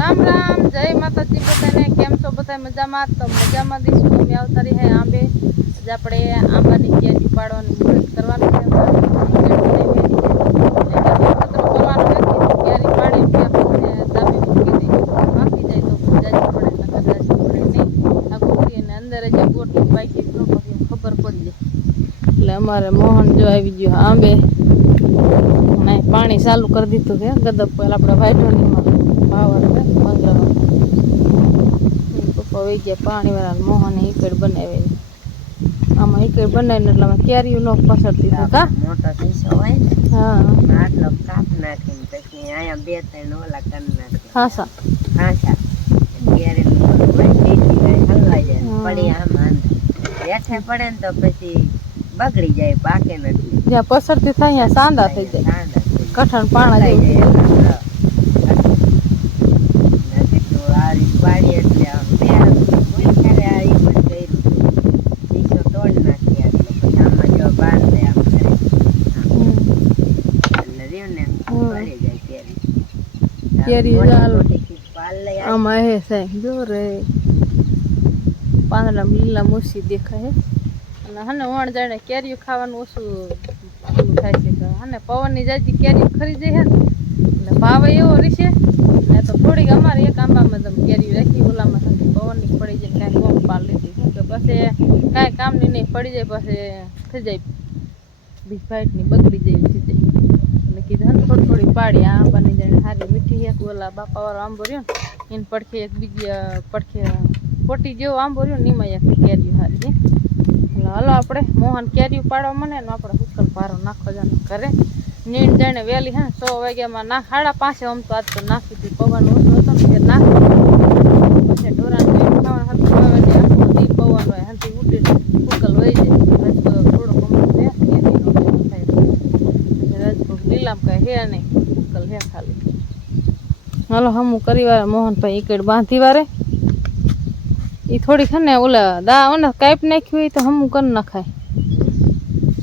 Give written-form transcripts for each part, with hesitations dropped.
રામ રામ, જય માતાજી બધાને. કેમ છો બધા? મજામાં? તો મજામાં દઈશું. અમે આવતા રહી હે આંબે. આજે આપણે આંબાની કેરી પાડવાની મુહૂર્ત કરવાનું છે. કેરી પાડી દાબી મૂકી દઈ, બાકી જાય તો જાજી પડે, નકર જાજી પડે નહીં. આખું અને અંદર જે ગોટલી બાકી તો પછી ખબર પડી જાય. એટલે અમારે મોહન જો આવી ગયો આંબે. પાણી ચાલુ કરી દીધું છે ગદબ પેલા આપણે વાઇટોનીમાં પાવર છે મંગળવાર. પપ્પા વહી ગયા પાણી વાળા. મોહન ઈકડ બનાવે. આમાં ઈકડ બનાવીને એટલે અમે કેરીયું નો પસરતી હતું કા મોટો શીશો હોય ને, હા આટલો કાપ નાખીને પછી અહીંયા બે ત્રણ ઓલા કરી નાખે હાસા હાંસા કેરી હલવાઈ જાય પડી આમ હેઠે પડે ને તો પછી બગડી જાય, પાકે નથી. જ્યાં પસરતી થાય ત્યાં સાંદા થઈ જાય, કઠણ પાણા થઈ જેવું જાય. આ રીત પાડી એટલે આમ બે કોઈ ક્યારે આ ઈ પણ કર્યું શીશો તોડી નાખી એટલે પછી આમાં જો બાર દે આમ કરે એટલે રહ્યું ને પડી જાય કેરી. કેરી પાલ લઈ આમાં હે સાહેબ જો રે પાંદડા લીલા મૂસી દેખાય અને હને વણ જાણે કેરીયું ખાવાનું ઓછું થાય છે. અને પવનની જાજી કેરીયું ખરીદે છે ને એટલે ભાવ એવો રહેશે ને. તો થોડીક અમારે એક આંબામાં તમે કેરી રાખી ઓલામાં પવનની પડી જાય કાંઈ કોમ પાલ લીધી શું કે પછી કાંઈ કામની નહીં પડી જાય, પછી થઈ જાય બીજ ફાઈટની બગડી જેવી થઈ જાય. એટલે કીધું ને થોડી થોડી પાડી આ આંબાની જાણે સારી મીઠી એક ઓલા બાપાવાળો આંબો રહ્યો ને એને પડખે એક બીજી પડખે ખોટી જેવો આંબો રહ્યો ને એમાં એક કેરીયું સારી છે. એટલે હાલો આપણે મોહન કેરીયું પાડવા મને ને આપણે હુકલ પારો નાખવા જવાનું કરે. નીણ જાણે વહેલી હે ને 100 વાગ્યામાં 5:30 આમ તો આજ તો નાખી હતી. પવન ઓછો હતો ને તે નાખી પછી ઢોરાને ખાવાનું હતું આવે ને આખો દી પવન હોય હાથી ઉડી હુકલ વહી જાય. રાજકોટ થોડો કમરો છે કેરીનો થાય રાજકોટ લીલામ કાંઈ હે નહીં, હુકલ હે ખાલી. હાલો હમું કરી વારે મોહનભાઈ ઈકડ બાંધી વારે એ થોડીક ને ઓલા દા ઓને કાપ નાખ્યું હોય તો હમું કરી નખાય.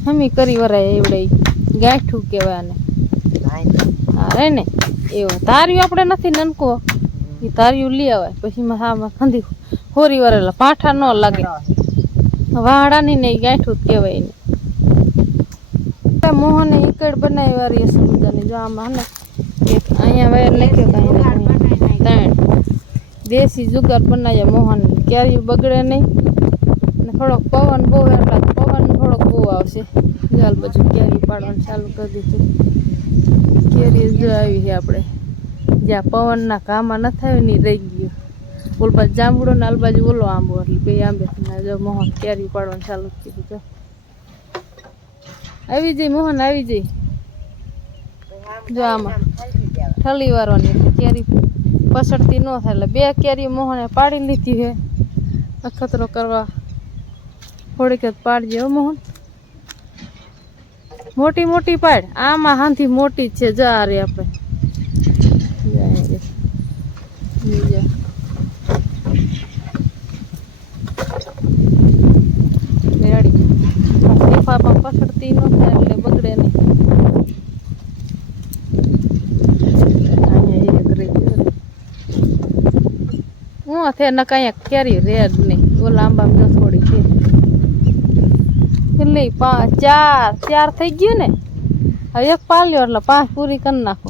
હમી કરી વરાય એવડે ગાંઠું કહેવાય ને હા રે ને એવો તાર્યું આપણે નથી નનકો એ તાર્યું લઈ આવે પછી હા ખંધી હોરી વરેલા પાઠા ન લાગે વાડાની ને ગાંઠું જ કહેવાય ને. મોહને ઈકડ બનાવી વારી સમજાની જો આમાં ને એક અહીંયા વાયર નાખ્યો કાંઈ ત્રણ દેશી જુગાર બનાવ્યા મોહન. કેરી બગડે નહીં ને થોડોક પવન બહુ એટલે પવન થોડોક બહુ આવશે. ચાલ બાજુ કેરી પાડવાનું ચાલુ કરી દીધું. કેરી જો આવી છે આપણે જ્યાં પવનના ઘામાં ન થાય ને રહી ગયું. ઓલ બાજુ જાંબુડો ને આલ બાજુ ઓલો આંબો એટલે બે આંબે જો મોહન કેરી પાડવાનું ચાલુ કરી દીધું. આવી જઈ મોહન આવી જઈ જો આમાં ઠલી વારવાની એટલે કેરી પસડતી ન થાય. એટલે 2 કેરી મોહને પાડી લીધી છે. અખતરો કરવા થોડીક જ પાડજે હો મોહન. મોટી મોટી પાડ આમાં હાંથી મોટી જ છે. જા રે આપણે લીફામાં પસડતી ન થાય એટલે બગડે નહીં. હું થે ન કાંઈ કેરી રેડ નહીં ઓલા આંબામાં થોડી છે એટલે 4 થઈ ગયું ને. હવે એક પાલ્યો એટલે 5 પૂરી કરી નાખો.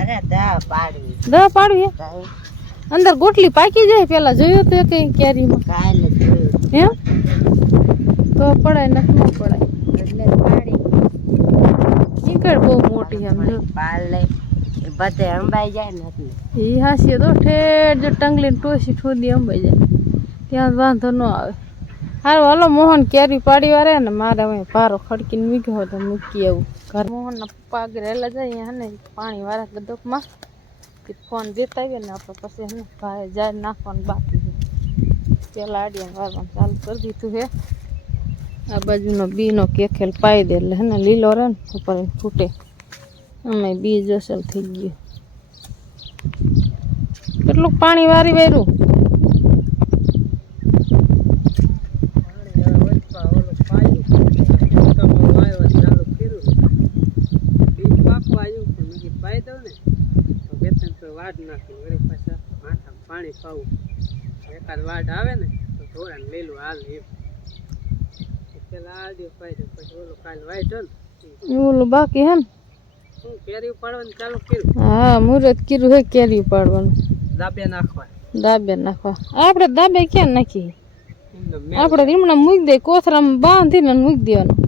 અરે 10 પાડવી 10 પાડવી અંદર ગોટલી પાકી જાય. પેલા જોયું તો કઈ કેરીમાં કાલે જોયું હે તો પડાય નથી ન પડાય એટલે પાડી ઈકડ બહુ મોટી આમ જો પાલ લઈ એ બધે અંબાઈ જાય ને એટલે એ હાસીએ તો ઠેર જો ટંગલીને ટોસી ઠોદી અંબાઈ જાય ત્યાં વાંધો ન આવે. હારું હાલો મોહન કેરી પાડી વારે ને મારે હવે ભારો ખડકીને મૂક્યો તો મૂકી આવું ઘર. મોહનના પપ્પા આગળ રહેલા જાય હે ને પાણી વાળા ગદકમાં ફોન દેતા આવીએ ને આપણે પછી હે ને ભાઈ જાય નાખવાનું બાકી છે. પેલા આડિયા વારવાનું ચાલુ કરી દીધું છે. આ બાજુનો બીનો કેખેલ પાઈ દે એટલે હે ને લીલો રહે ને ઉપર ફૂટે. અમે બીજ અસલ થઈ ગયું. કેટલું પાણી વારી વાર્યું વાડ નાખી વળી પાછા માથા પાણી પાવું એકાદ વાટ આવે ને તો ઢોળાને લીલું હાલ એમ પેલા આ દિવસ પાઈ દે પછી ઓલું કાલ વાય જો ને ઓલું બાકી હે ને હું કેરી ઉપાડવાનું ચાલુ કર્યું હા મુહૂર્ત કર્યું હે કેરી ઉપાડવાનું દાબે નાખવા દાબે નાખવા આપણે દાબે ક્યાં નાખી એમને મેં આપણે રીમણા મૂકી દે કોથરામાં બાંધીને મૂકી દેવાનું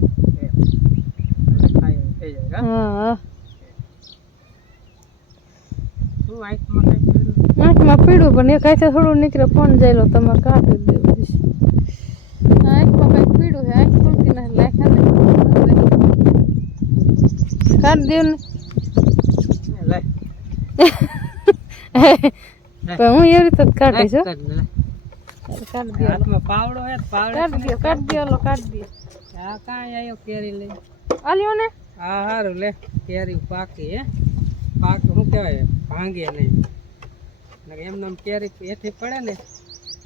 ખાઈ થઈ જાય હા હા શું આંખમાં કઈ કર્યું આંખમાં પીડું પણ એક હાથે થોડું નીકળે ફોન જાય તમારે કાઢી દેવું છે આંખમાં કઈ પીડું છે આંખ ખુલતી નથી લાખા ને કાઢી દેવું ને લે પણ હું એવી રીતે જ કાઢીશ હો. કાઢ ને લે. કાઢી દે હાથમાં પાવડો હે કાઢી દે કાઢી દે આ કાંઈ આયો કેરી લઈ આલ્યો ને હા હારું લે કેરી પાકી હે પાક શું કહેવાય ભાંગે નહીં એમને આમ કેરી એથી પડે ને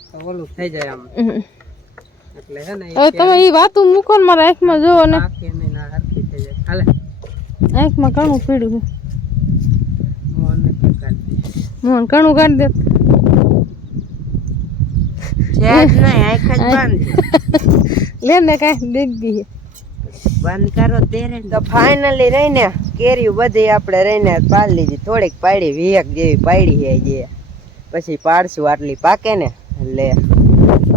તો ઓલું થઈ જાય આમ એટલે હે ને હવે તમે એ વાતું મૂકો ને મારા આંખમાં જોવો ને પાકી નહીં ના હરખી થઈ જાય હાલે આંખમાં ઘણું પીડું છે મોહનને શું કાઢી મોહન ઘણું કાઢી દે લે ને કાંઈ દેખ દી બંધ કરો તેરે તો ફાઇનલી રહીને કેરી બધી આપણે રહીને પાડી લીધી થોડીક પાડી વીક જેવી પાડી છે જે પછી પાડશું આટલી પાકે ને એટલે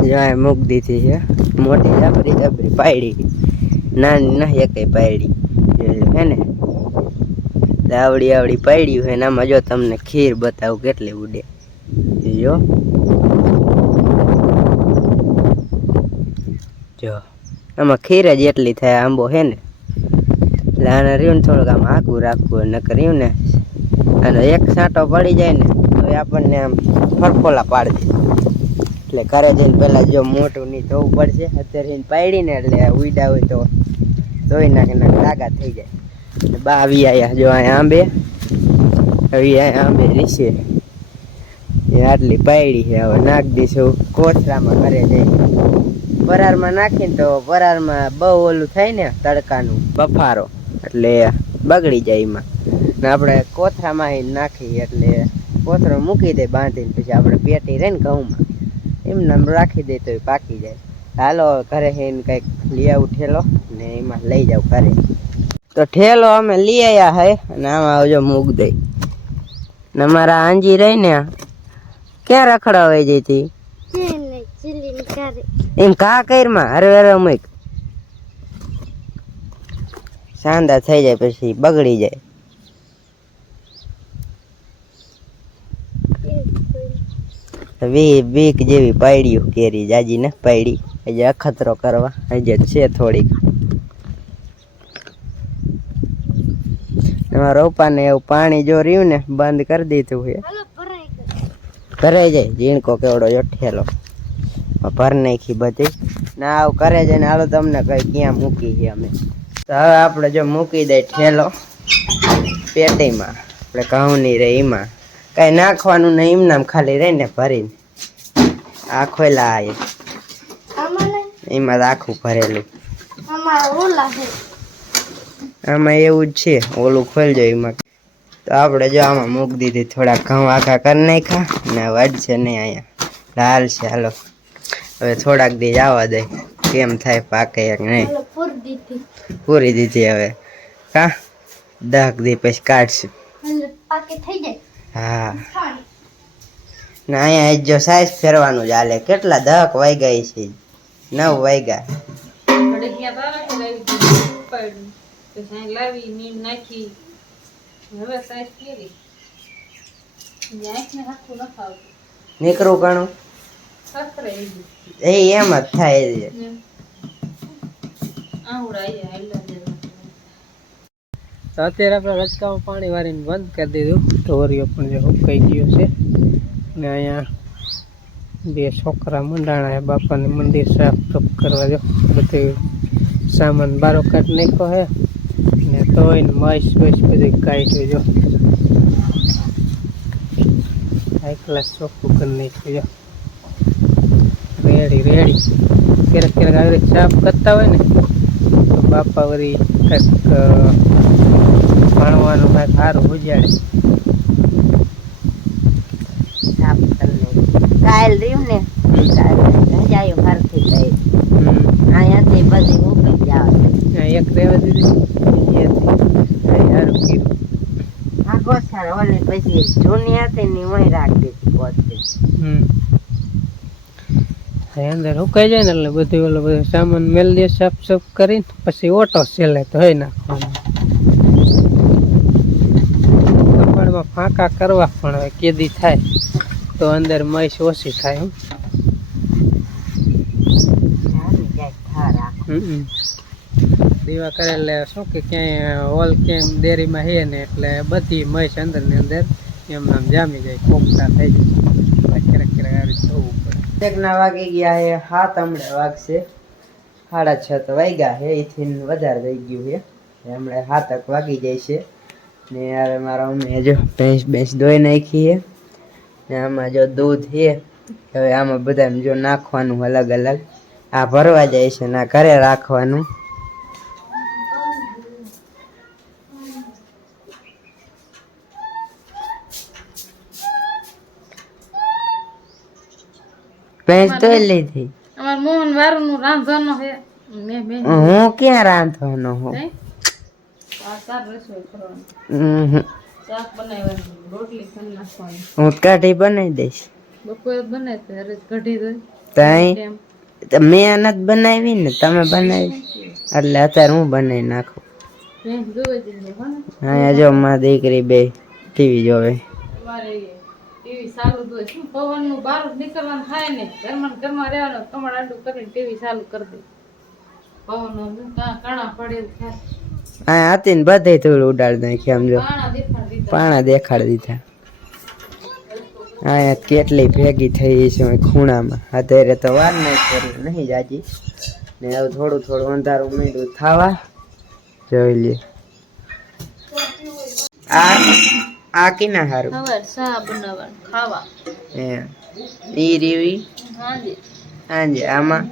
જાય મૂક દીધી છે મોટી જબરી જબરી પાડી નાની ના એકેય પાડી હે ને આવડી આવડી પાડ્યું છે ને આમાં જો તમને ખીર બતાવું કેટલી ઉડે જો જો આમાં ખીર જ એટલી થાય આંબો હે ને એટલે આને રહ્યું ને થોડુંક આમ આઘું રાખવું ન કર્યું ને અને એક સાંટો પડી જાય ને તો એ આપણને આમ ફરફોલા પાડી દે એટલે ઘરે જઈને પેલા જો મોટું નહીં ધોવું પડશે અત્યારે પાડી ને એટલે ઉડા હોય તો ધોઈ નાખે ને લાગા થઈ જાય બા આવી આયા જો અહીંયા આંબે આવી અહીંયા આંબે રીસે એ આટલી પાડી છે હવે નાખ દઈશું કોથરામાં ઘરે જઈ પરારમાં નાખીને તો પરારમાં બહુ ઓલું થાય ને તડકાનું બફારો એટલે બગડી જાય એમાં ને આપણે કોથરામાં નાખી એટલે કોથરો મૂકી દે બાંધીને પછી આપણે પેટી રહે ને ઘઉંમાં એમને રાખી દે તો એ પાકી જાય હાલો ઘરે જઈને કંઈક લઈ આવું ઠેલો ને એમાં લઈ જાવ ઘરે તો ઠેલો અમે લઈ આવ્યા હે અને આમાં આવજો મૂક દઈ ને અમારા આંજી રહી ને ક્યાં રખડાવાઈ જતી એમ કા કરમાં હરે હરે મૂક સાંદા થઈ જાય પછી બગડી જાય વીક જેવી પાડ્યું કેરી જાજી ને પાડી હજી અખતરો કરવા હજી છે થોડીક રોપાને એવું પાણી જો રહ્યું ને બંધ કરી દીધું છે ભરાઈ જાય ઝીણકો કેવડો જોઠેલો ભર નાખી બધી ના આવું કરે છે ને હાલો તમને કઈ ક્યાં મૂકી છે અમે તો હવે આપણે જો મૂકી દઈ ઠેલો પેટીમાં આપણે ઘઉંની રહે એમાં કઈ નાખવાનું ને એમનામ ખાલી રહીને ભરીને આ ખોલા એમાં આખું ભરેલું આમાં એવું જ છે ઓલું ખોલજો એમાં તો આપણે જો આમાં મૂકી દીધી થોડા ઘઉં આખા કરી નાખ્યા ને વધશે નહીં અહીંયા લાલ છે હાલો હવે થોડાક દી જવા દે કેમ થાય પાકે એક નહીં પૂરી દીધી હવે કા 10 દી પછી કાઢશું હા ને અહીંયા જો સાઈઝ ફેરવાનું જ હાલે કેટલા 10 વાગ્યા છે 9 વાગ્યા નીકળું ઘણું એ એમ જ થાય છે તો અત્યારે આપણે રચકામાં પાણી વાળીને બંધ કરી દીધું ઢોરિયો પણ જે હુકાઈ ગયો છે ને અહીંયા બે છોકરા મંડાણા બાપાને મંદિર સાફ કરવા જો બધું સામાન બારો કાઢી નાખ્યો હે ને તોય મસ બસ બધું કાઢ્યું જો હાઈ ક્લાસ ચોખ્ખું કરી નાખ્યું જો રેડી ક્યારેક ક્યારેક આવી રીતે સાફ કરતા હોય ને તો બાપા વળી કંઈક ભણવાનું કાંઈક સારું ઉજાડે સાફ ટાઈલ રહ્યું ને જાયું ફરતી થઈ અહીંયાથી બધી મૂકી જાવ એક રેવા દીધી સારું કીધું આ ગોસાર ઓલી પછી જૂની હતી ને વહી રાખી દીધી પોતરી અંદર સુકાઈ જાય ને એટલે બધું ઓલો બધો સામાન મેલ દે સાફ સાફ કરીને પછી ઓટો સેલે ધોઈ નાખવાનો કપાળમાં ફાંકા કરવા પણ હવે કેદી થાય તો અંદર મહીશ ઓછી થાય હું દીવા કરે એટલે શું કે ક્યાંય હોલ કેમ ડેરીમાં હે ને એટલે બધી મહીશ અંદર ને અંદર એમ આમ જામી જાય કોકતા થઈ જાય ક્યારેક ક્યારેક આવી જવું પડે ના વાગી ગયા હે 7 હમણાં વાગશે 6:30 તો વાગ્યા હે એથી વધારે થઈ ગયું છે હમણાં 7 વાગી જાય છે ને હવે મારા મમ્મીએ જો ભેંસ ધોઈ નાખી છે ને આમાં જો દૂધ છે હવે આમાં બધા જો નાખવાનું અલગ અલગ આ ભરવા જાય છે ને ઘરે રાખવાનું ભેંસ ધોઈ લીધી અમાર મોહન વારું નું રાંધવાનો હે હું ક્યાં રાંધવાનો હું આ સાર રસોઈ કરવાની શાક બનાવવાનું રોટલી કરી નાખવાની હું કઢી બનાવી દઈશ બપોરે બનાવી અરે કઢી દઈ તઈ મેં નથી બનાવી ને તમે બનાવી એટલે અત્યારે હું બનાવી નાખું અહીંયા જો મારી દીકરી બે ટીવી જોવે ટીવી ચાલુ તો શું પવન નું બહાર નીકળવાનું થાય ને ઘરમાં રહેવાનું કમળ આડું કરીને ટીવી ચાલુ કરી દે પવન કાણા પડે થાય અહીંયા હતી ને બધે થોડું ઉડાડી નાખી આમ જો પાણા દેખાડી દીધા અહીંયા કેટલી ભેગી થઈ છે ખૂણામાં અત્યારે તો વાર નહીં કરી નહીં જાજી ને હવે થોડું થોડું અંધારું મીંડું થવા જોઈ લે આ કિના હારું ખબર સા બનાવવાનું ખાવા ઈ રીવી હાજી હાજી આમાં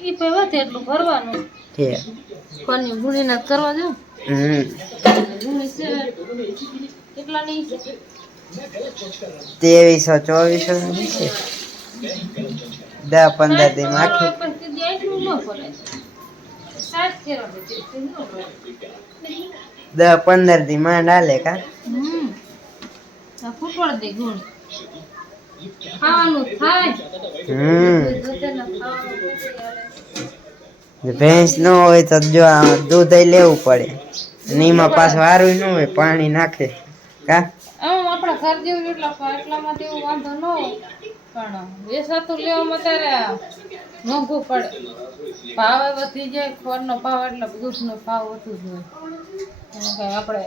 ઈ પેવા એટલું ભરવાનું છે કોની ગુણી ના કરવા દો ગુણી છે કેટલા ની 2300-2400 ની છે 10-15 દી માખી પણ કીધી આટલું ન પડે 60 કેરો છે 10-15 દી માંડ હાલે કા આ ફૂટવાડ દે ગુણ ખાવાનું થાય ભેંસ ન હોય તો જો દૂધ લેવું પડે નીમાં પાછું હારું ન હોય પાણી નાખે કા આમ આપણા ઘર જેવું એટલામાં તેવું વાંધો ન હોય પણ વેસાતું લેવામાં ત્યારે મોંઘું પડે ભાવ વધી જાય ખોરનો ભાવ એટલે દૂધનો ભાવ વધુ જ હોય આપણે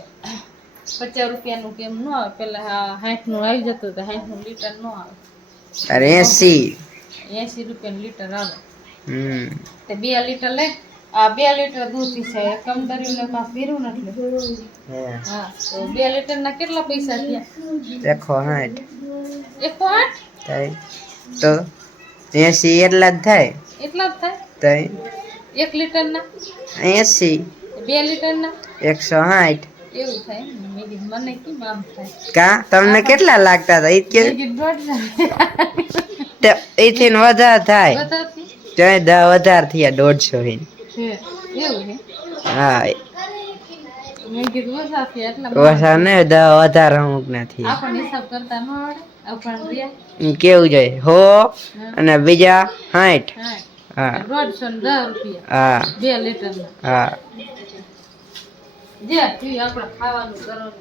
50 રૂપિયાનું કેમ ન આવે પેલા 60 નું આવી જતું તો 60 નું લીટર ન આવે અરે 80 રૂપિયાનું લીટર આવે તે 2 લીટર લે આ 2 લીટર દૂધ છે કમદરીને કા ફેરવું ને એટલે હા તો 2 લીટર ના કેટલા પૈસા થયા 160 થાય તો 80 એટલા જ થાય તઈ 1 લીટર ના 80 2 લીટર ના 160 એવું થાય મને કેમ આમ થાય કા તમને કેટલા લાગતા હતા એથી વધારે થાય ત્યાં 10 વધારે થયા 150 એવું હા મેં કીધું ઓછા ને 10 વધારે અમુક નથી આપણને હિસાબ કરતા ન આવડે આપણને કેવું જોઈએ હો અને બીજા 60 હા 110 રૂપિયા હા 2 લીટર હા જે આપણે ખાવાનું કરવાનું